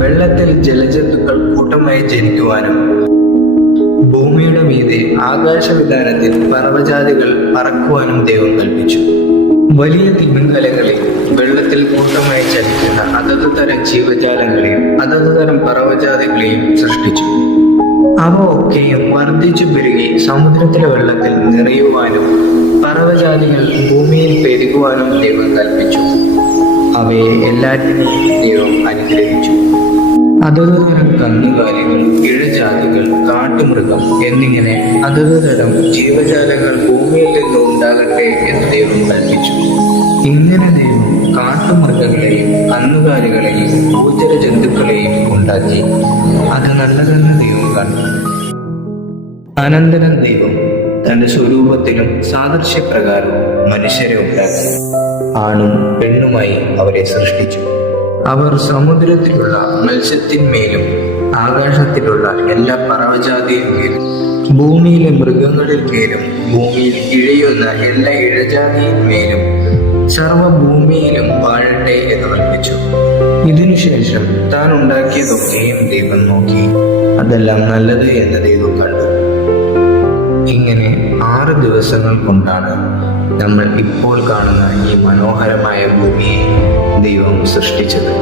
വെള്ളത്തിൽ ജലജന്തുക്കൾ കൂട്ടമായി ജനിക്കുവാനും ഭൂമിയുടെ മീതെ ആകാശവിധാനത്തിൽ പറവജാതികൾ പറക്കുവാനും ദൈവം കൽപ്പിച്ചു. വലിയ തിമിംഗലങ്ങളെയും വെള്ളത്തിൽ കൂട്ടമായി ചലിക്കുന്ന അതത് തരം ജീവജാലങ്ങളെയും അതത് തരം പറവജാതികളെയും സൃഷ്ടിച്ചു. അവ ഒക്കെയും വർദ്ധിച്ചു പെരുകി സമുദ്രത്തിലെ വെള്ളത്തിൽ നിറയുവാനും പറവജാതികൾ ഭൂമിയിൽ പെരുകുവാനും ദൈവം കൽപ്പിച്ചു. അവയെ എല്ലാറ്റിനെയും ദൈവം അനുഗ്രഹിച്ചു. അതത് തരം കന്നുകാലികൾ, ഇഴജാതികൾ, കാട്ടുമൃഗം എന്നിങ്ങനെ അതത് തരം ജീവജാലങ്ങൾ ഭൂമിയിൽ നിന്ന് ഉണ്ടാകട്ടെ എന്ന് ദൈവം കൽപ്പിച്ചു. ഇങ്ങനെ ദൈവം കാട്ടുമൃഗങ്ങളെയും കന്നുകാലികളെയും ഭൂചര ജന്തുക്കളെയും ഉണ്ടാക്കി. അത് നല്ലതെന്ന് ദൈവം കണ്ടു. അനന്തരം ദൈവം തന്റെ സ്വരൂപത്തിലും സാദൃശ്യപ്രകാരവും മനുഷ്യരെ ഉണ്ടാക്കി. ആണും പെണ്ണുമായി അവരെ സൃഷ്ടിച്ചു. അവർ സമുദ്രത്തിലുള്ള മത്സ്യത്തിന്മേലും ആകാശത്തിലുള്ള എല്ലാ പറവജാതിയിന്മേലും ഭൂമിയിലെ മൃഗങ്ങളിൽ മേലും ഭൂമിയിൽ ഇഴയുന്ന എല്ലാ ഇഴജാതിയിന്മേലും സർവഭൂമിയിലും വാഴട്ടെ എന്ന് കൽപ്പിച്ചു. ഇതിനുശേഷം താൻ ഉണ്ടാക്കിയതൊക്കെയും ദൈവം നോക്കി, അതെല്ലാം നല്ലത് എന്ന് ദൈവം കണ്ടു. ഇങ്ങനെ 6 ദിവസങ്ങൾ കൊണ്ടാണ് നമ്മൾ ഇപ്പോൾ കാണുന്ന ഈ മനോഹരമായ ഭൂമിയെ ദൈവം സൃഷ്ടിച്ചത്.